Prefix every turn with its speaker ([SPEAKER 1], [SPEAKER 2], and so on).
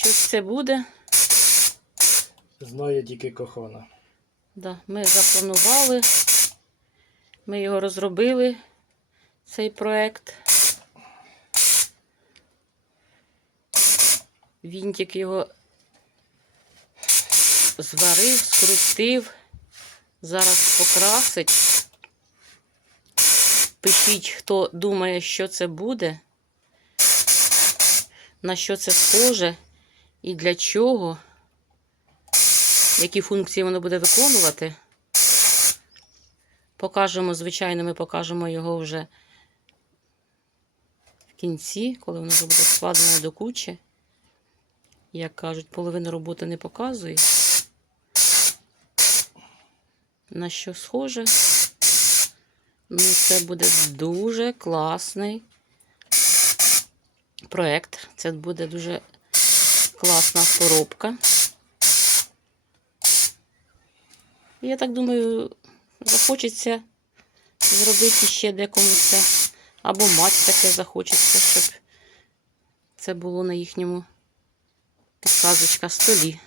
[SPEAKER 1] Що це буде?
[SPEAKER 2] Знає тільки кохана.
[SPEAKER 1] Да, ми запланували, ми його розробили, цей проект. Вінтик його зварив, скрутив, зараз покрасить. Пишіть, хто думає, що це буде, на що це схоже і для чого які функції воно буде виконувати. Покажемо, звичайно, ми покажемо його вже в кінці, коли воно вже буде складено до кучі. Як кажуть, половина роботи не показує. На що схоже? Ну, це буде дуже класний проєкт. Це буде дуже класна коробка. Я так думаю, захочеться зробити ще декому це. Або мать таке захочеться, щоб це було на їхньому підказочка столі.